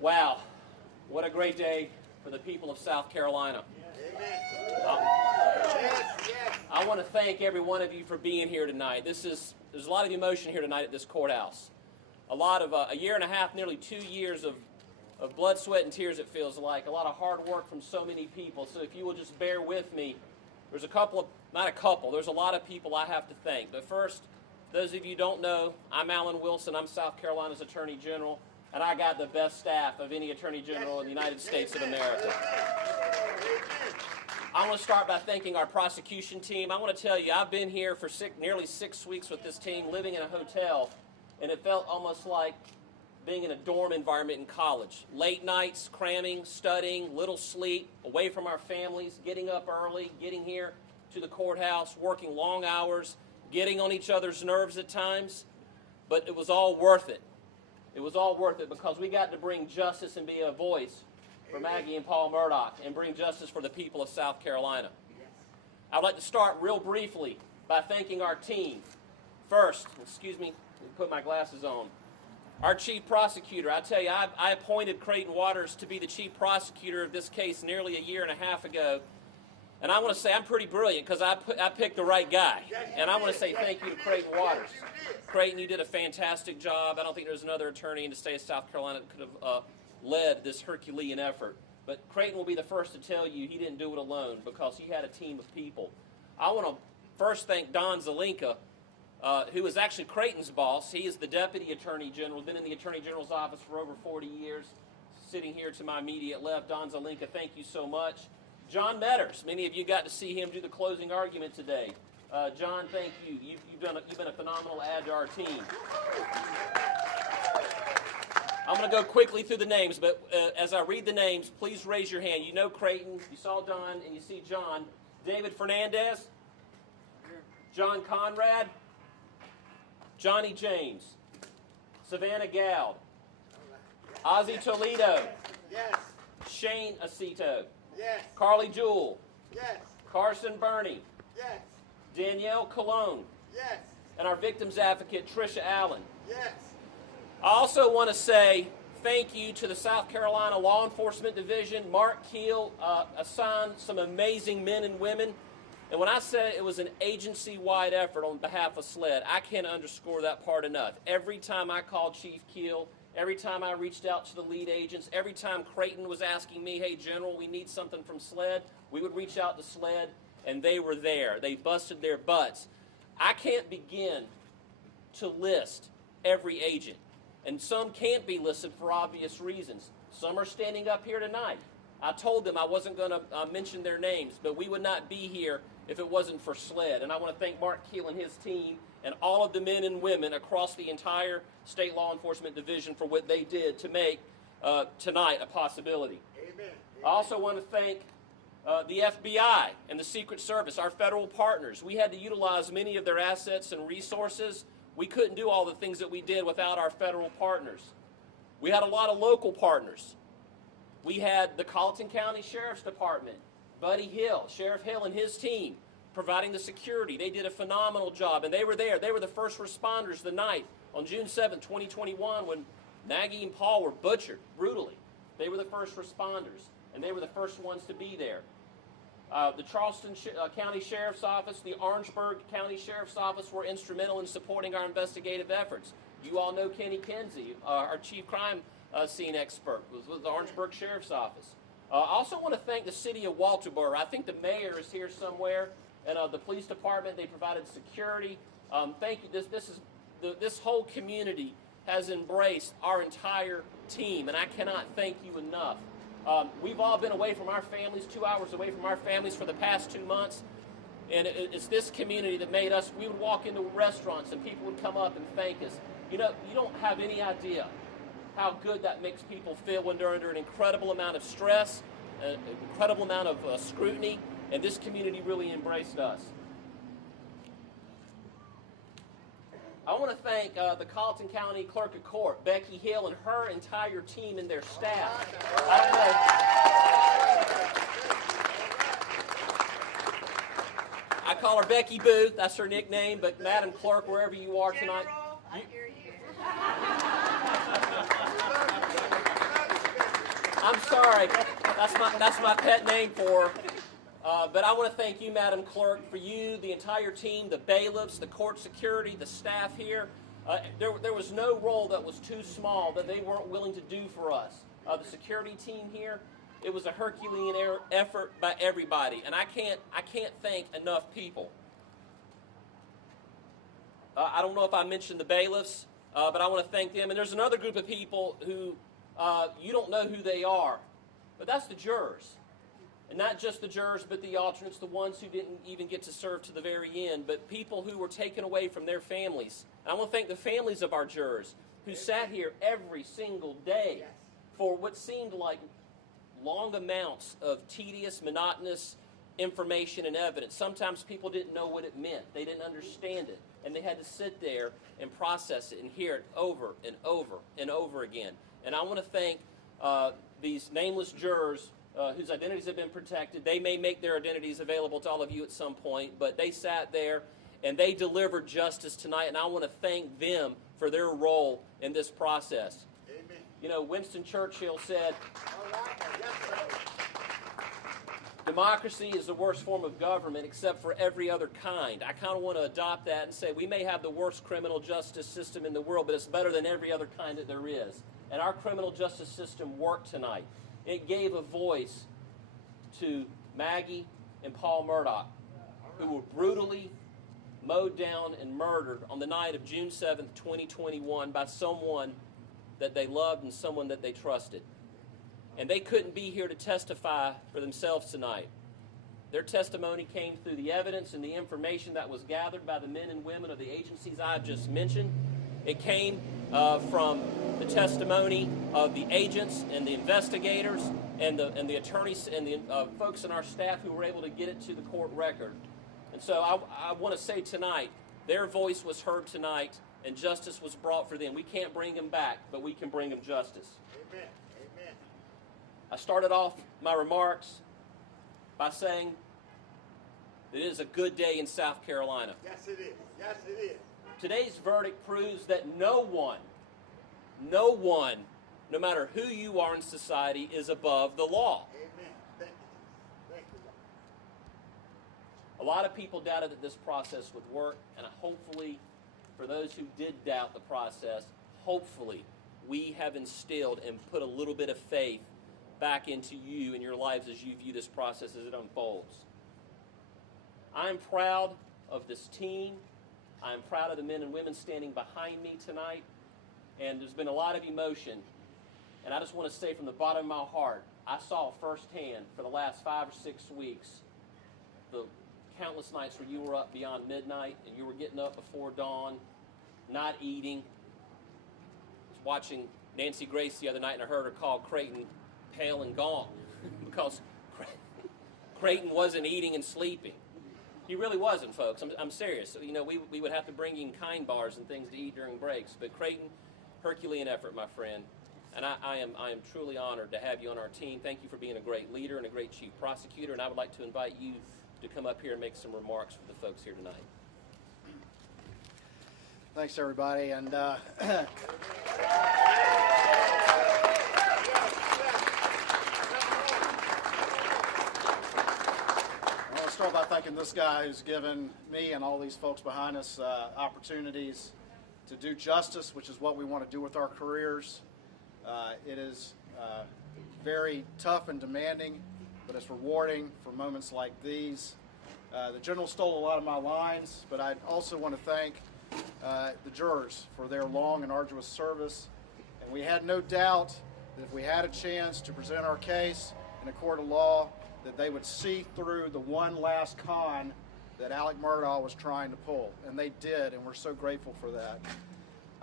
Wow, what a great day for the people of South Carolina. I want to thank every one of you for being here tonight. There's a lot of emotion here tonight at this courthouse. A lot of a year and a half, nearly 2 years of blood, sweat, and tears, it feels like. A lot of hard work from so many people. So if you will just bear with me, there's there's a lot of people I have to thank. But first, those of you who don't know, I'm Alan Wilson. I'm South Carolina's Attorney General, and I got the best staff of any Attorney General in the United States of America. I want to start by thanking our prosecution team. I want to tell you, I've been here for nearly 6 weeks with this team, living in a hotel, and it felt almost like being in a dorm environment in college. Late nights, cramming, studying, little sleep, away from our families, getting up early, getting here to the courthouse, working long hours, getting on each other's nerves at times, but it was all worth it. It was all worth it because we got to bring justice and be a voice for Maggie and Paul Murdaugh and bring justice for the people of South Carolina. I'd like to start real briefly by thanking our team. First, excuse me, let me put my glasses on. Our chief prosecutor, I tell you, I appointed Creighton Waters to be the chief prosecutor of this case nearly a year and a half ago. And I want to say I'm pretty brilliant because I picked the right guy. And I want to say thank you to Creighton Waters. Creighton, you did a fantastic job. I don't think there's another attorney in the state of South Carolina that could have led this Herculean effort. But Creighton will be the first to tell you he didn't do it alone because he had a team of people. I want to first thank Don Zelinka, who is actually Creighton's boss. He is the Deputy Attorney General, been in the Attorney General's office for over 40 years. Sitting here to my immediate left, Don Zelinka, thank you so much. John Metters, many of you got to see him do the closing argument today. John, thank you. You've been a phenomenal add to our team. I'm going to go quickly through the names, but as I read the names, please raise your hand. You know Creighton, you saw Don, and you see John. David Fernandez, John Conrad, Johnny James, Savannah Gowd, Ozzie Toledo, Shane Acito, Carly Jewell, Carson Burney, Danielle Colon, and our victims advocate, Tricia Allen. I also want to say thank you to the South Carolina Law Enforcement Division. Mark Keel assigned some amazing men and women. And when I say it was an agency-wide effort on behalf of SLED, I can't underscore that part enough. Every time I called Chief Keel, every time I reached out to the lead agents, every time Creighton was asking me, hey, General, we need something from SLED, we would reach out to SLED, and they were there. They busted their butts. I can't begin to list every agent, and some can't be listed for obvious reasons. Some are standing up here tonight. I told them I wasn't going to mention their names, but we would not be here if it wasn't for SLED. And I want to thank Mark Keel and his team and all of the men and women across the entire state law enforcement division for what they did to make tonight a possibility. Amen. I also want to thank the FBI and the Secret Service, our federal partners. We had to utilize many of their assets and resources. We couldn't do all the things that we did without our federal partners. We had a lot of local partners. We had the Colleton County Sheriff's Department, Buddy Hill, Sheriff Hill and his team, providing the security. They did a phenomenal job, and they were there. They were the first responders the night on June 7, 2021, when Maggie and Paul were butchered brutally. They were the first responders, and they were the first ones to be there. The Charleston County Sheriff's Office, the Orangeburg County Sheriff's Office were instrumental in supporting our investigative efforts. You all know Kenny Kinsey, our chief crime scene expert, was with the Orangeburg Sheriff's Office. I also want to thank the city of Walterboro. I think the mayor is here somewhere, and the police department. They provided security. Thank you. This whole community has embraced our entire team, and I cannot thank you enough. We've all been away from our families, 2 hours away from our families for the past 2 months, and it's this community that made us. We would walk into restaurants, and people would come up and thank us. You know, you don't have any idea how good that makes people feel when they're under an incredible amount of stress, an incredible amount of scrutiny, and this community really embraced us. I want to thank the Colleton County Clerk of Court, Becky Hill, and her entire team and their staff. I call her Becky Booth, that's her nickname, but Madam Clerk, wherever you are tonight. I hear you. I'm sorry. That's my pet name for her. But I want to thank you, Madam Clerk, for you, the entire team, the bailiffs, the court security, the staff here. There was no role that was too small that they weren't willing to do for us. The security team here, it was a Herculean effort by everybody, and I can't thank enough people. I don't know if I mentioned the bailiffs, but I want to thank them. And there's another group of people who you don't know who they are, but that's the jurors. And not just the jurors, but the alternates, the ones who didn't even get to serve to the very end, but people who were taken away from their families. And I want to thank the families of our jurors who sat here every single day for what seemed like long amounts of tedious, monotonous information and evidence. Sometimes people didn't know what it meant. They didn't understand it. And they had to sit there and process it and hear it over and over and over again. And I want to thank these nameless jurors whose identities have been protected. They may make their identities available to all of you at some point, but they sat there and they delivered justice tonight, and I want to thank them for their role in this process. Amen. You know, Winston Churchill said, democracy is the worst form of government except for every other kind. I kind of want to adopt that and say we may have the worst criminal justice system in the world, but it's better than every other kind that there is. And our criminal justice system worked tonight. It gave a voice to Maggie and Paul Murdaugh, who were brutally mowed down and murdered on the night of June 7th, 2021 by someone that they loved and someone that they trusted. And they couldn't be here to testify for themselves tonight. Their testimony came through the evidence and the information that was gathered by the men and women of the agencies I've just mentioned. It came from the testimony of the agents and the investigators and the attorneys and the folks in our staff who were able to get it to the court record. And so I want to say tonight, their voice was heard tonight and justice was brought for them. We can't bring them back, but we can bring them justice. Amen. Amen. I started off my remarks by saying that it is a good day in South Carolina. Yes, it is. Yes, it is. Today's verdict proves that no one, no matter who you are in society, is above the law. Amen. Thank you. Thank you. A lot of people doubted that this process would work, and hopefully, for those who did doubt the process, hopefully we have instilled and put a little bit of faith back into you and your lives as you view this process as it unfolds. I'm proud of this team. I'm proud of the men and women standing behind me tonight, and there's been a lot of emotion. And I just want to say from the bottom of my heart, I saw firsthand for the last 5 or 6 weeks the countless nights where you were up beyond midnight and you were getting up before dawn, not eating. I was watching Nancy Grace the other night and I heard her call Creighton pale and gaunt because Creighton wasn't eating and sleeping. He really wasn't, folks. I'm serious. You know, we would have to bring in kind bars and things to eat during breaks. But Creighton, Herculean effort, my friend. And I am truly honored to have you on our team. Thank you for being a great leader and a great chief prosecutor. And I would like to invite you to come up here and make some remarks for the folks here tonight. Thanks, everybody. And start by thanking this guy who's given me and all these folks behind us opportunities to do justice, which is what we want to do with our careers. It is very tough and demanding, but it's rewarding for moments like these. The general stole a lot of my lines, but I also want to thank the jurors for their long and arduous service. And we had no doubt that if we had a chance to present our case in a court of law, that they would see through the one last con that Alex Murdaugh was trying to pull. And they did, and we're so grateful for that.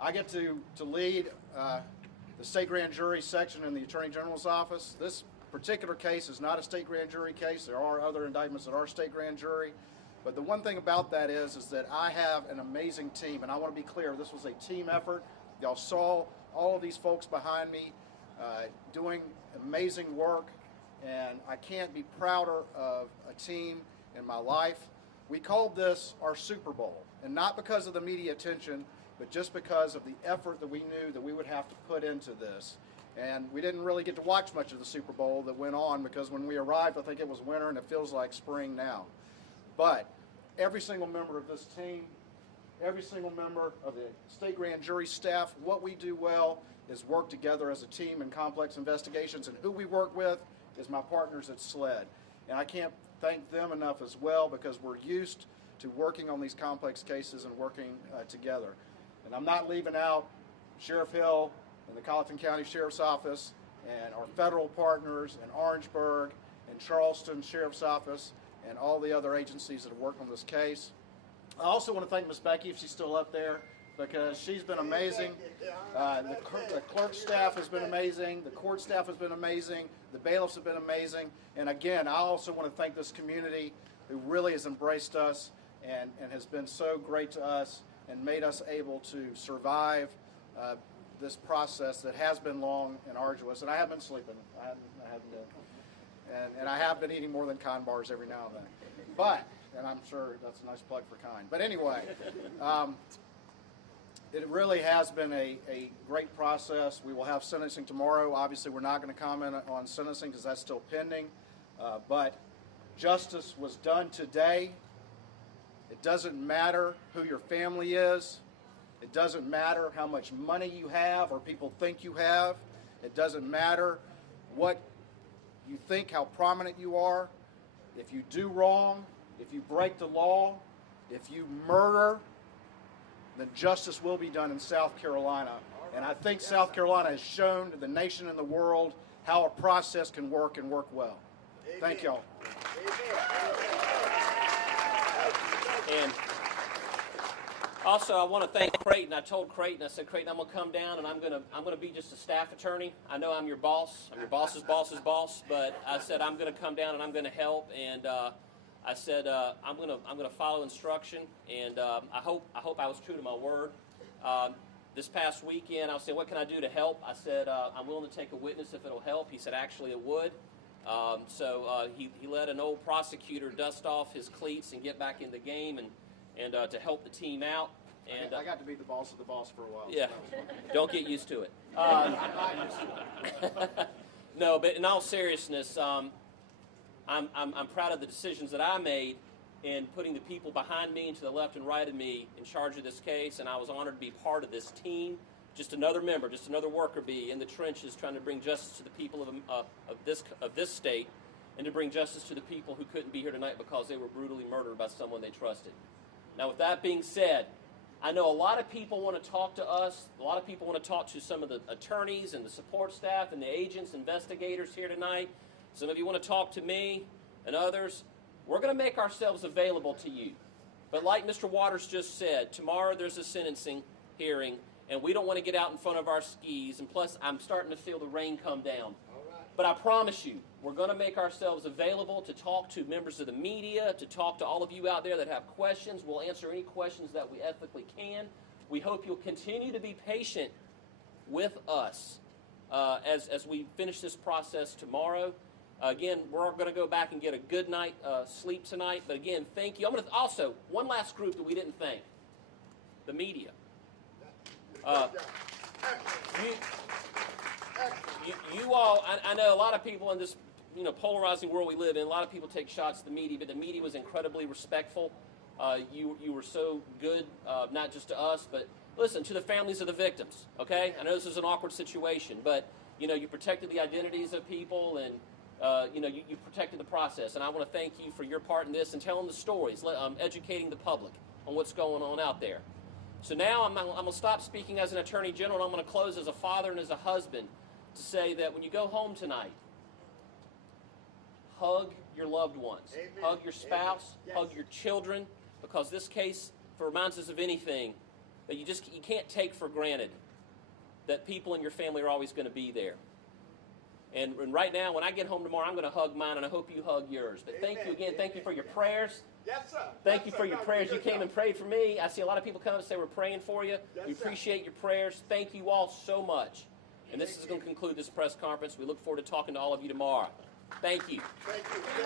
I get to lead the state grand jury section in the Attorney General's office. This particular case is not a state grand jury case. There are other indictments at our state grand jury. But the one thing about that is that I have an amazing team, and I want to be clear, this was a team effort. Y'all saw all of these folks behind me doing amazing work. And I can't be prouder of a team in my life. We called this our Super Bowl, and not because of the media attention, but just because of the effort that we knew that we would have to put into this. And we didn't really get to watch much of the Super Bowl that went on because when we arrived, I think it was winter, and it feels like spring now. But every single member of this team, every single member of the state grand jury staff, what we do well is work together as a team in complex investigations, and who we work with is my partners at SLED. And I can't thank them enough as well, because we're used to working on these complex cases and working together. And I'm not leaving out Sheriff Hill and the Colleton County Sheriff's Office and our federal partners in Orangeburg and Charleston Sheriff's Office and all the other agencies that have worked on this case. I also want to thank Miss Becky, if she's still up there, because she's been amazing. The clerk staff has been amazing. The court staff has been amazing. The bailiffs have been amazing. And again, I also want to thank this community who really has embraced us and has been so great to us and made us able to survive this process that has been long and arduous. And I have been sleeping. And I have been eating more than Kind bars every now and then. But, and I'm sure that's a nice plug for Kind. But anyway, it really has been a great process. We will have sentencing tomorrow. Obviously, we're not going to comment on sentencing because that's still pending. But justice was done today. It doesn't matter who your family is. It doesn't matter how much money you have or people think you have. It doesn't matter what you think, how prominent you are. If you do wrong, if you break the law, if you murder, then justice will be done in South Carolina. And I think South Carolina has shown to the nation and the world how a process can work and work well. Thank y'all. And also, I want to thank Creighton. I told Creighton, I said, Creighton, I'm going to come down and I'm going to be just a staff attorney. I know I'm your boss. I'm your boss's boss's boss, but I said I'm going to come down and I'm going to help. And I said I'm going to follow instruction. And I hope I was true to my word. This past weekend, I was saying, what can I do to help? I said I'm willing to take a witness if it'll help. He said actually it would. So he let an old prosecutor dust off his cleats and get back in the game and to help the team out. And I got to be the boss of the boss for a while. Yeah, don't get used to it. No, but in all seriousness, I'm proud of the decisions that I made in putting the people behind me and to the left and right of me in charge of this case, and I was honored to be part of this team. Just another member, just another worker bee in the trenches trying to bring justice to the people of this state and to bring justice to the people who couldn't be here tonight because they were brutally murdered by someone they trusted. Now, with that being said, I know a lot of people want to talk to us. A lot of people want to talk to some of the attorneys and the support staff and the agents, investigators here tonight. Some of you want to talk to me and others. We're going to make ourselves available to you. But like Mr. Waters just said, tomorrow there's a sentencing hearing, and we don't want to get out in front of our skis. And plus, I'm starting to feel the rain come down. But I promise you, we're going to make ourselves available to talk to members of the media, to talk to all of you out there that have questions. We'll answer any questions that we ethically can. We hope you'll continue to be patient with us as we finish this process tomorrow. Again, we're going to go back and get a good night sleep tonight. But again, thank you. I'm going to also, one last group that we didn't thank, the media. You all, I know a lot of people in this polarizing world we live in, a lot of people take shots at the media, but the media was incredibly respectful. You were so good, not just to us, but listen, to the families of the victims, okay? I know this is an awkward situation, but you protected the identities of people and you protected the process, and I want to thank you for your part in this and telling the stories, educating the public on what's going on out there. So now I'm going to stop speaking as an attorney general, and I'm going to close as a father and as a husband to say that when you go home tonight, hug your loved ones, Amen. Hug your spouse, Yes. hug your children, because this case reminds us of anything that you can't take for granted that people in your family are always going to be there. And right now, when I get home tomorrow, I'm going to hug mine, and I hope you hug yours. But thank you again. Thank you for your prayers. Yes, sir. Thank you for your prayers. You came and prayed for me. I see a lot of people come up and say we're praying for you. Yes, We sir. appreciate your prayers. Thank you all so much. And this is going to conclude this press conference. We look forward to talking to all of you tomorrow. Thank you. Thank you.